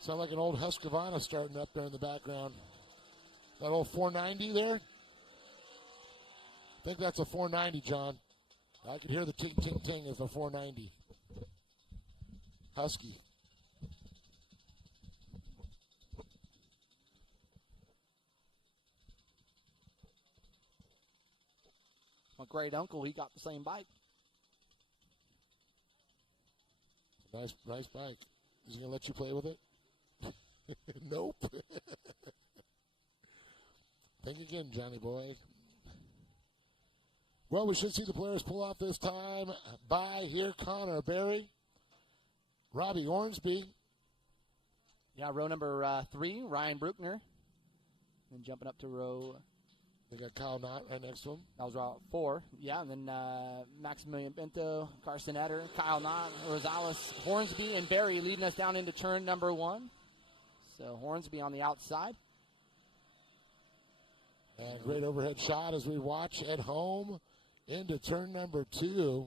Sound like an old Husqvarna starting up there in the background. That old 490 there? I think that's a 490, John. I can hear the ting, ting, ting as a 490. Husky. My great uncle, he got the same bike. Nice bike. Is he going to let you play with it? Nope. Think again, Johnny boy. Well, we should see the players pull off this time. By here, Connor Berry, Robbie Ormsby. Yeah, row number 3, Ryan Bruckner. And jumping up to row. They got Kyle Knott right next to him. That was row 4. Yeah, and then Maximilian Bento, Carson Etter, Kyle Knott, Rosales, Hornsby, and Berry leading us down into turn number 1. So Hornsby on the outside. And great overhead shot as we watch at home into turn number 2.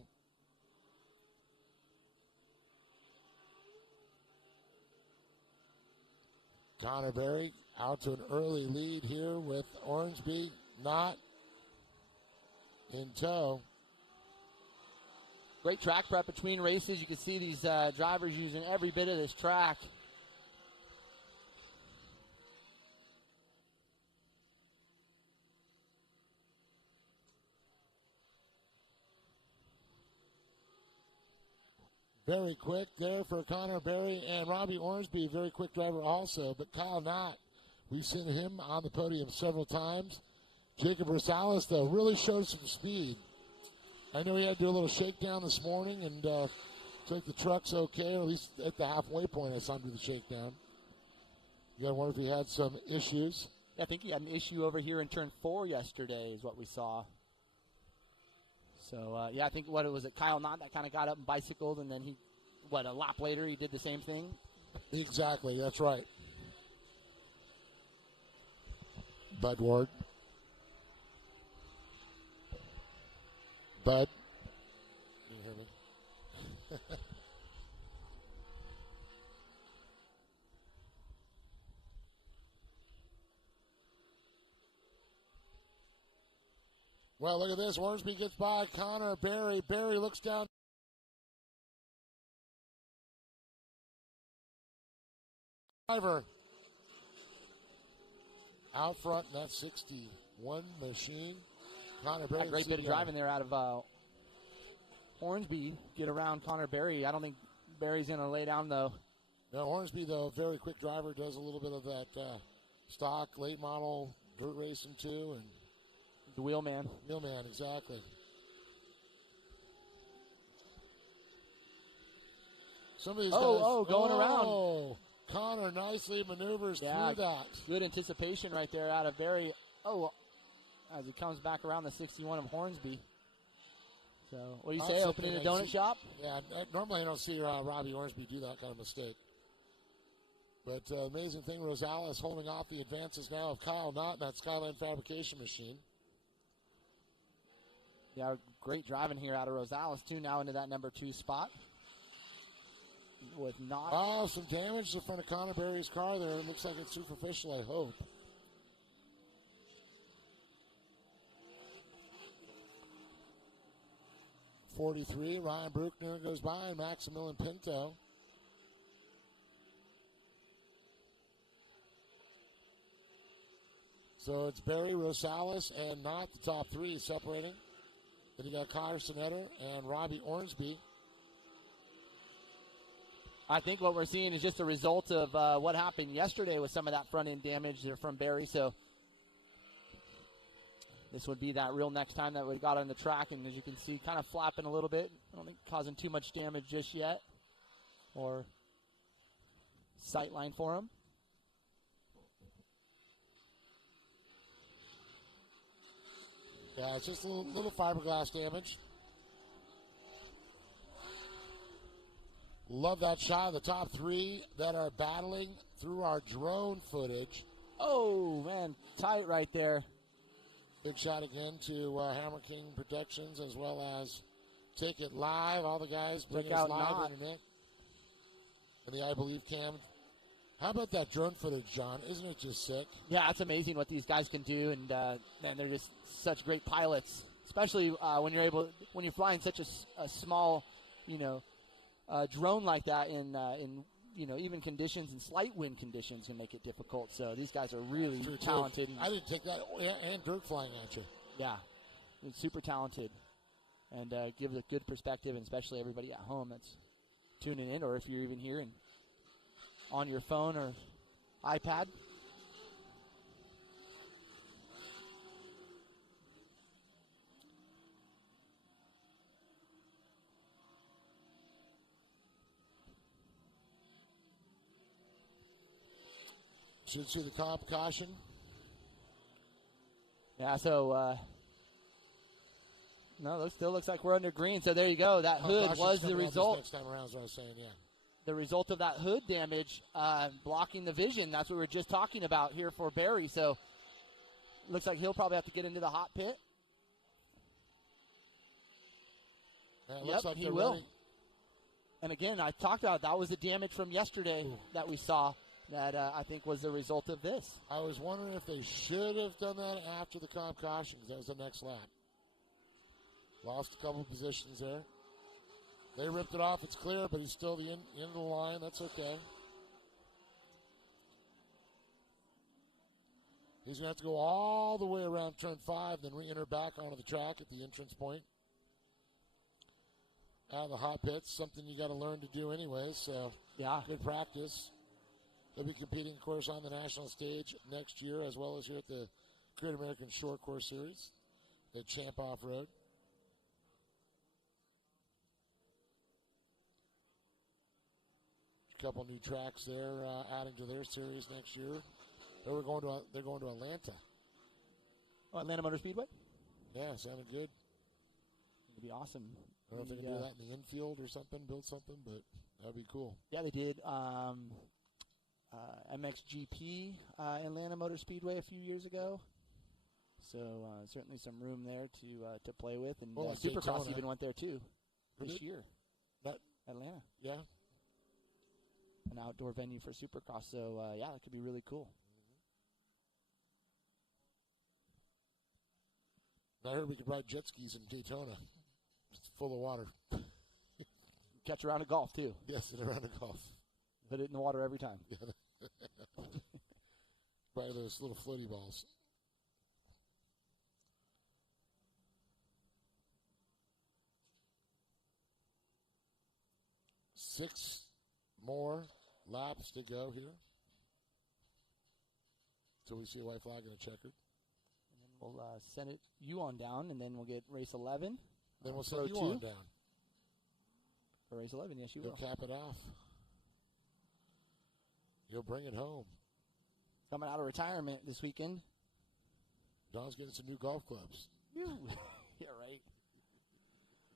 Connor Berry out to an early lead here with Ormsby not in tow. Great track prep between races. You can see these drivers using every bit of this track. Very quick there for Connor Berry and Robbie Ormsby, very quick driver also. But Kyle Knott, we've seen him on the podium several times. Jacob Rosales, though, really showed some speed. I know he had to do a little shakedown this morning and took the trucks okay, or at least at the halfway point I saw him do the shakedown. You got to wonder if he had some issues. Yeah, I think he had an issue over here in turn 4 yesterday is what we saw. So, yeah, I think what it was at Kyle Knott that kind of got up and bicycled, and then a lap later he did the same thing? Exactly, that's right. Bud Ward. Bud. Can you hear me? Well, look at this. Ormsby gets by Connor Berry. Berry looks down. Driver. Out front in that 61 machine. Connor Berry. A great bit of driving there out of Hornsby. Get around Connor Berry. I don't think Berry's going to lay down, though. No, Hornsby, though, very quick driver. Does a little bit of that stock, late model, dirt racing, too. And the wheelman. Wheelman, exactly. Some of these guys. Going around. Connor nicely maneuvers through that. Good anticipation right there out of Berry. As he comes back around the 61 of Hornsby. So, what do you say, opening a donut shop? Yeah, normally I don't see Robbie Ormsby do that kind of mistake. But amazing thing, Rosales holding off the advances now of Kyle Knott in that Skyline fabrication machine. Yeah, great driving here out of Rosales, too, now into that number 2 spot. With Knott. Oh, some damage to the front of Connor Berry's car there. It looks like it's superficial, I hope. .43, Ryan Bruckner goes by, and Maximilian Pinto. So it's Berry, Rosales, and Knott, the top 3 separating. Then you got Carson Etter and Robbie Ormsby. I think what we're seeing is just a result of what happened yesterday with some of that front-end damage there from Berry. So this would be that real next time that we got on the track. And as you can see, kind of flapping a little bit. I don't think causing too much damage just yet. Or sight line for him. Yeah, it's just a little fiberglass damage. Love that shot of the top 3 that are battling through our drone footage. Oh, man, tight right there. Good shot again to Hammer King Protections as well as Take It Live. All the guys bring us live internet. And the I Believe Cam How about that drone footage, John? Isn't it just sick? Yeah, it's amazing what these guys can do, and they're just such great pilots, especially when you're flying such a small, drone like that in even conditions and slight wind conditions can make it difficult. So these guys are really talented. I didn't take that, and dirt flying at you. Yeah, it's super talented, and give a good perspective, and especially everybody at home that's tuning in, or if you're even here and on your phone or iPad. Should see the comp caution. Yeah, so no, it still looks like we're under green. So there you go. That hood was the result. Next time around is what I was saying, yeah. The result of that hood damage blocking the vision. That's what we were just talking about here for Barry. So looks like he'll probably have to get into the hot pit. Looks like he will. Ready. And again, I talked about that was the damage from yesterday that we saw that I think was the result of this. I was wondering if they should have done that after the comp caution, because that was the next lap. Lost a couple positions there. They ripped it off. It's clear, but he's still the end of the line. That's okay. He's going to have to go all the way around turn 5, then re-enter back onto the track at the entrance point. Out of the hot pits, something you got to learn to do anyways, so yeah, good practice. They'll be competing, of course, on the national stage next year, as well as here at the Great American Short Course Series at Champ Off-Road. Couple new tracks there, adding to their series next year. They're going to Atlanta. Oh, Atlanta Motor Speedway? Yeah, sounded good. It'd be awesome. I don't know if they can do that in the infield or something, build something, but that'd be cool. Yeah, they did MXGP Atlanta Motor Speedway a few years ago. So certainly some room there to play with, and Supercross even went there too this year. Atlanta. Yeah. An outdoor venue for Supercross, so yeah, that could be really cool. I heard we could ride jet skis in Daytona. It's full of water. Catch a round of golf too. Yes, a round of golf. Put it in the water every time. By those little floaty balls. Six more laps to go here. So we see a white flag and a checkered. And then we'll send you on down, and then we'll get race 11. Then we'll send you on down. For race 11, yes, you will. You'll cap it off. You'll bring it home. Coming out of retirement this weekend. Don's getting some new golf clubs. Yeah, right.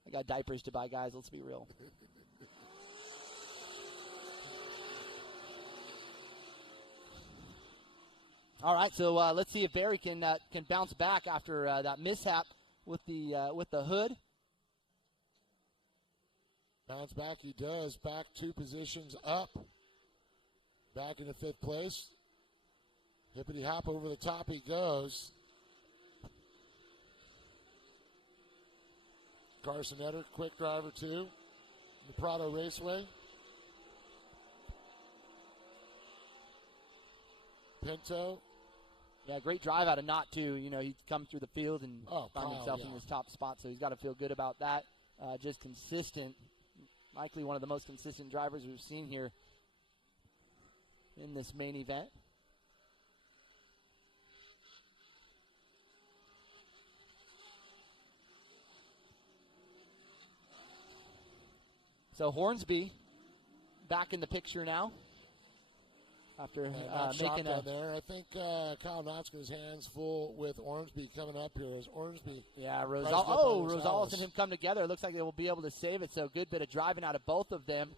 I got diapers to buy, guys. Let's be real. All right, so let's see if Barry can bounce back after that mishap with the hood. Bounce back, he does. Back 2 positions up. Back into 5th place. Hippity hop over the top he goes. Carson Etter, quick driver 2. The Prado Raceway. Pinto. Yeah, great drive out of Knott, too. You know, he'd come through the field and found himself in his top spot, so he's got to feel good about that. Just consistent. Likely one of the most consistent drivers we've seen here in this main event. So Hornsby back in the picture now. After making a there, I think Kyle Knott's got his hands full with Ormsby coming up here. As Ormsby, Rosales and him come together. It looks like they will be able to save it. So good bit of driving out of both of them.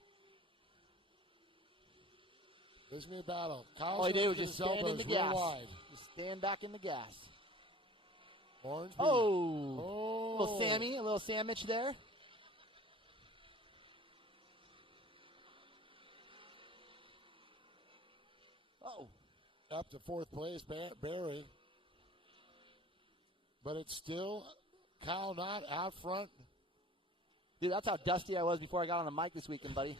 This is a battle. Kyle's he did just stand in the gas. Wide. Just stand back in the gas. Ormsby. A little sandwich there. up to fourth place, Barry. But it's still Kyle Knott out front. Dude, that's how dusty I was before I got on the mic this weekend, buddy.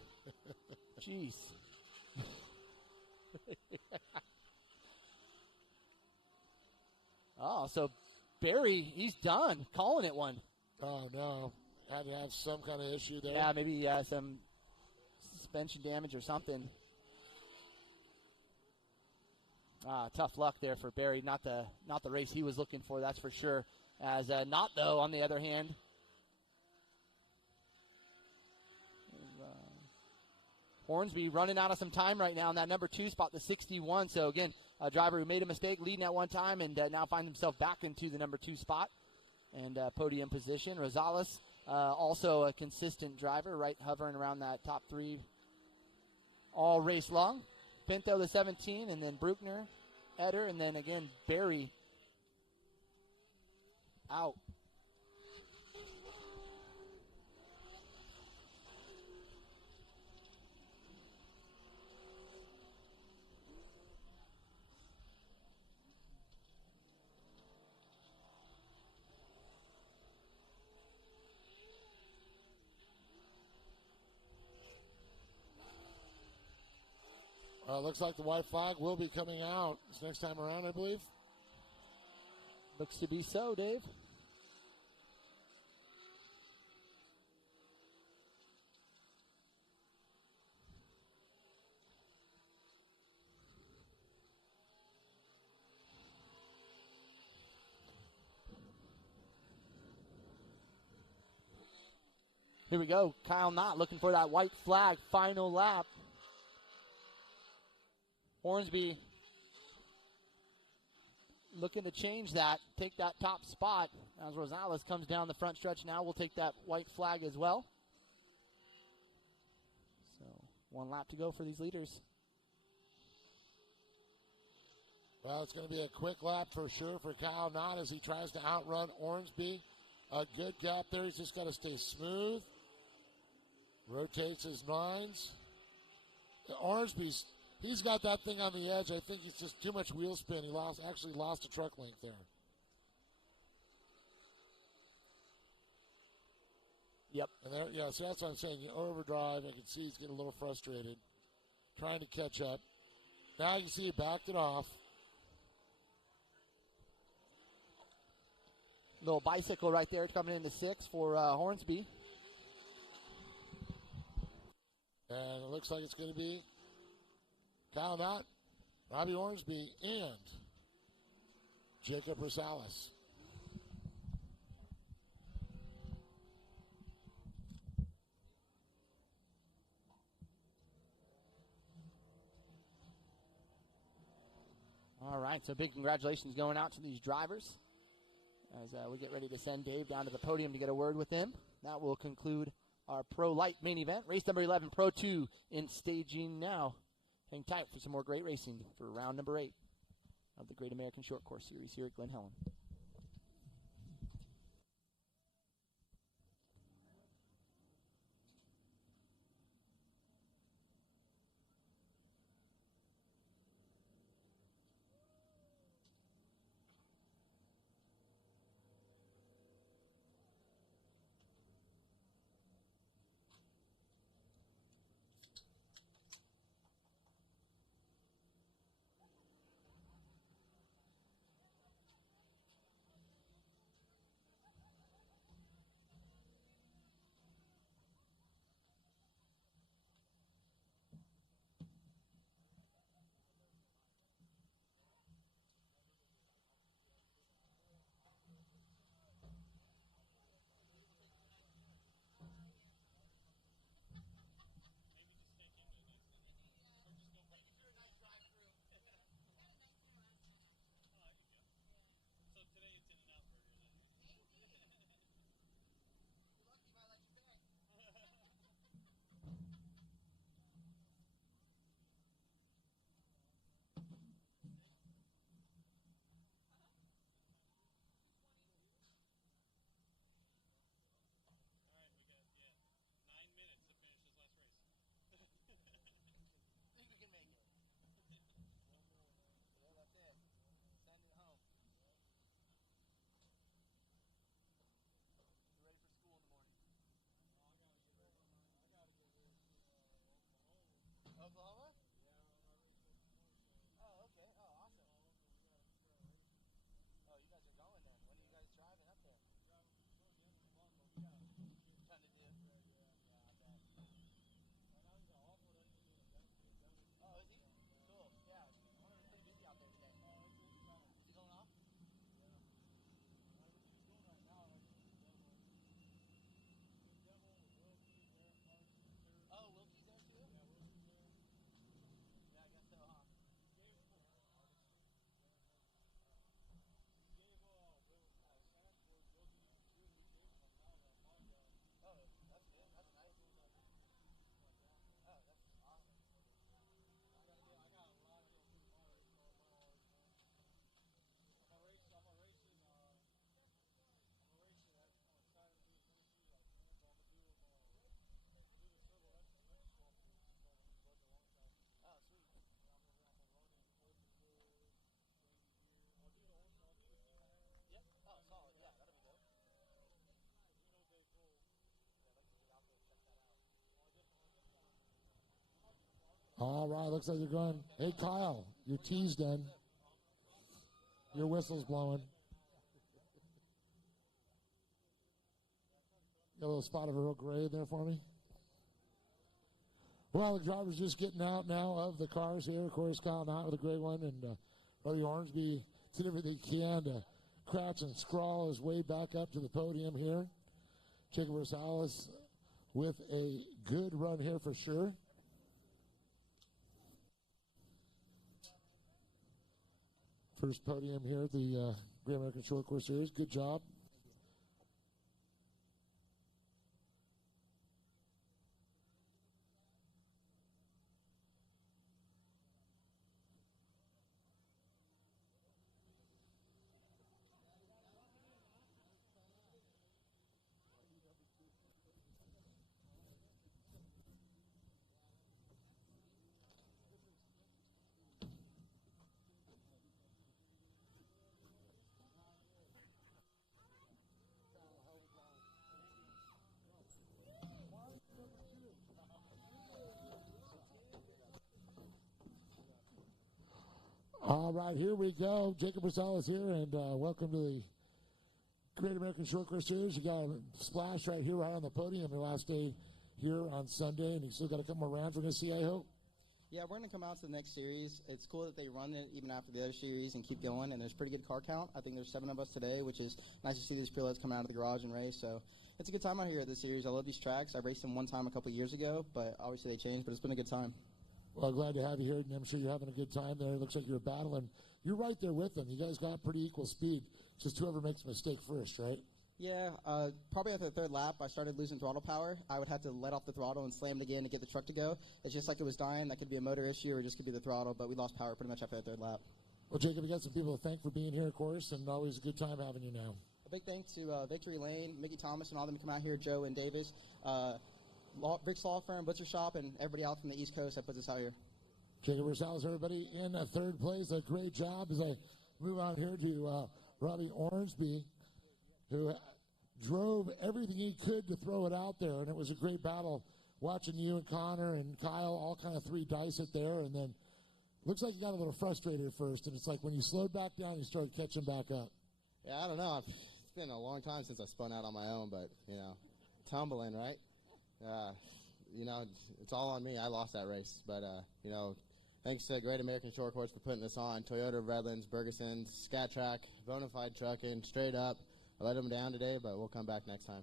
Jeez. Oh, so Barry, he's done. Calling it one. Oh, no. Had to have some kind of issue there. Yeah, maybe some suspension damage or something. Tough luck there for Barry. Not the race he was looking for, that's for sure. As Knott, though, on the other hand, Hornsby running out of some time right now in that number 2 spot, the 61. So, again, a driver who made a mistake leading at one time and now finds himself back into the number 2 spot and podium position. Rosales, also a consistent driver, right hovering around that top 3 all race long. Pinto, the 17, and then Bruckner, Eder, and then, again, Barry out. Looks like the white flag will be coming out this next time around, I believe. Looks to be so, Dave. Here we go. Kyle Knott looking for that white flag. Final lap. Hornsby looking to change that, take that top spot. As Rosales comes down the front stretch now, we'll take that white flag as well. So 1 lap to go for these leaders. Well, it's going to be a quick lap for sure for Kyle Knott as he tries to outrun Hornsby. A good gap there. He's just got to stay smooth. Rotates his lines. Hornsby's, he's got that thing on the edge. I think he's just too much wheel spin. He actually lost a truck length there. Yep. And there, yeah, so that's what I'm saying. You overdrive. I can see he's getting a little frustrated, trying to catch up. Now you can see he backed it off. Little bicycle right there coming into 6 for Hornsby. And it looks like it's going to be Kyle Knott, Robbie Hornsby, and Jacob Rosales. All right, so big congratulations going out to these drivers as we get ready to send Dave down to the podium to get a word with him. That will conclude our Pro Light main event. Race number 11, Pro 2 in staging now. Hang tight for some more great racing for round number 8 of the Great American Short Course Series here at Glen Helen. All right, looks like they're going. Hey, Kyle, your tea's done. Your whistle's blowing. Got a little spot of Earl Grey there for me. Well, the driver's just getting out now of the cars here. Of course, Kyle Knott with a great one, and Robbie Ormsby did everything he can to crouch and scrawl his way back up to the podium here. Jacob Rosales with a good run here for sure. First podium here at the Great American Short Course Series. Good job. All right, here we go. Jacob Rosales here, and welcome to the Great American Short Course Series. You got a splash right here, right on the podium, your last day here on Sunday, and you still got a couple more rounds we're going to see, I hope. Yeah, we're going to come out to the next series. It's cool that they run it even after the other series and keep going, and there's pretty good car count. I think there's 7 of us today, which is nice to see these preloads come out of the garage and race. So it's a good time out here at this series. I love these tracks. I raced them one time a couple years ago, but obviously they changed, but it's been a good time. Well, glad to have you here, and I'm sure you're having a good time there. It looks like you're battling. You're right there with them. You guys got pretty equal speed. Just whoever makes a mistake first, right? Yeah, probably after the third lap, I started losing throttle power. I would have to let off the throttle and slam it again to get the truck to go. It's just like it was dying. That could be a motor issue or it just could be the throttle, but we lost power pretty much after the third lap. Well, Jacob, you got some people to thank for being here, of course, and always a good time having you now. A big thanks to Victory Lane, Mickey Thomas, and all of them come out here, Joe and Davis, Rick's Law Firm, Butcher Shop, and everybody out from the East Coast that puts us out here. Jacob Rosales, everybody in third place. A great job as I move on here to Robbie Ormsby, who drove everything he could to throw it out there, and it was a great battle watching you and Connor and Kyle all kind of three dice it there, and then looks like you got a little frustrated at first, and it's like when you slowed back down, you started catching back up. Yeah, I don't know. It's been a long time since I spun out on my own, but, tumbling, right? It's all on me. I lost that race, but, thanks to Great American Short Course for putting this on. Toyota, Redlands, Bergeson's, Scat Track, Bonafide Trucking, straight up. I let them down today, but we'll come back next time.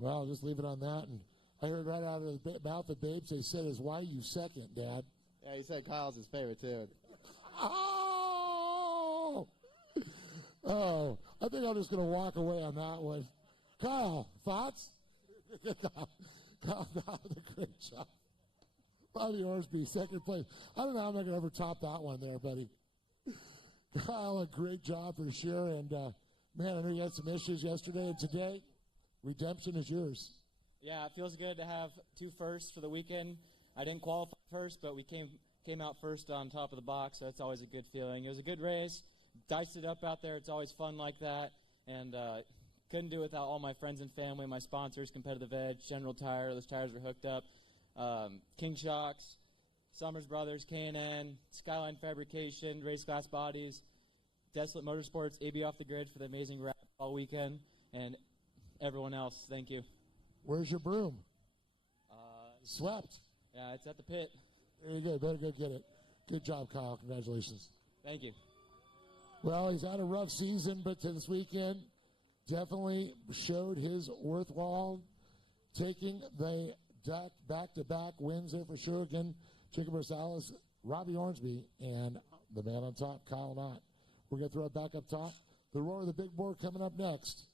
Well, I'll just leave it on that. And I heard right out of the mouth of Babes, they said, is why you second, Dad? Yeah, he said Kyle's his favorite, too. Oh! Oh, I think I'm just going to walk away on that one. Kyle, thoughts? Kyle did a great job. Bobby Ormsby, second place. I don't know how I'm going to ever top that one there, buddy. Kyle, a great job for sure. And, man, I know you had some issues yesterday and today. Redemption is yours. Yeah, it feels good to have 2 firsts for the weekend. I didn't qualify first, but we came out first on top of the box, so that's always a good feeling. It was a good race. Diced it up out there. It's always fun like that. And couldn't do it without all my friends and family, my sponsors, Competitive Edge, General Tire. Those tires were hooked up. King Shocks, Summers Brothers, K&N, Skyline Fabrication, Race Glass Bodies, Desolate Motorsports, AB Off the Grid for the amazing wrap all weekend, and everyone else. Thank you. Where's your broom? Swept. Yeah, it's at the pit. There you go. Better go get it. Good job, Kyle. Congratulations. Thank you. Well, he's had a rough season, but to this weekend definitely showed his worthwhile, taking the back-to-back wins there for sure. Again, Jacob Rosales, Robbie Ormsby, and the man on top, Kyle Knott. We're going to throw it back up top. The roar of the big board coming up next.